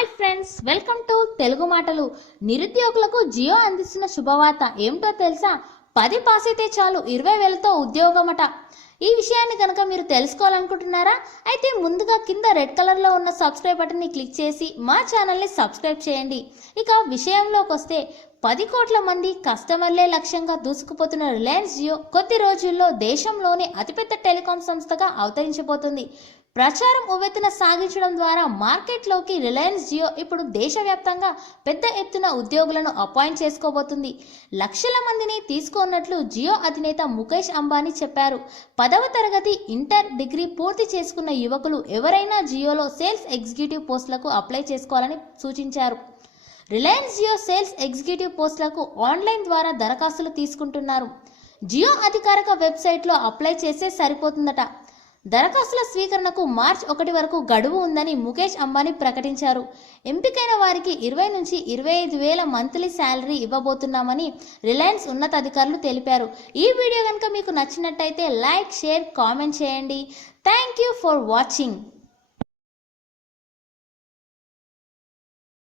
Hi friends, welcome to Telugu మాటలు. నిరుద్యోగులకు జియో అందిస్తున్న శుభవార్త ఏమిటో తెలుసా? 10 పాస్ అయితే చాలు 20,000తో ఉద్యోగమట. ఈ విషయాన్ని కనుక మీరు తెలుసుకోవాలనుకుంటున్నారా? అయితే ముందుగా కింద రెడ్ కలర్లో ఉన్న సబ్స్క్రైబ్ బటన్ని క్లిక్ చేసి మా ఛానల్ని సబ్స్క్రైబ్ చేయండి. ఇక విషయంలోకి వస్తే 10 కోట్ల మంది కస్టమర్లే లక్ష్యంగా దూసుకుపోతున్న రిలయన్స్ జియో కొద్ది రోజుల్లో దేశంలోని అతిపెద్ద టెలికాం సంస్థగా అవతరించబోతుంది. ప్రచారం ఉవ్వెత్తున సాగించడం ద్వారా మార్కెట్లోకి రిలయన్స్ జియో ఇప్పుడు దేశవ్యాప్తంగా పెద్ద ఎత్తున ఉద్యోగులను అపాయింట్ చేసుకోబోతుంది. లక్షల మందిని తీసుకున్నట్లు జియో అధినేత ముఖేష్ అంబానీ చెప్పారు. 10వ తరగతి, ఇంటర్, డిగ్రీ పూర్తి చేసుకున్న యువకులు ఎవరైనా జియోలో సేల్స్ ఎగ్జిక్యూటివ్ పోస్టులకు అప్లై చేసుకోవాలని సూచించారు. రిలయన్స్ జియో సేల్స్ ఎగ్జిక్యూటివ్ పోస్టులకు ఆన్లైన్ ద్వారా దరఖాస్తులు తీసుకుంటున్నారు. జియో అధికారిక వెబ్సైట్లో అప్లై చేస్తే సరిపోతుందట. దరఖాస్తుల స్వీకరణకు మార్చి 1 వరకు గడువు ఉందని ముఖేష్ అంబానీ ప్రకటించారు. ఎంపికైన వారికి 20 నుంచి 25,000 మంత్లీ శాలరీ ఇవ్వబోతున్నామని రిలయన్స్ ఉన్నతాధికారులు తెలిపారు. ఈ వీడియో కనుక మీకు నచ్చినట్టయితే లైక్, షేర్, కామెంట్ చేయండి. Thank you for watching.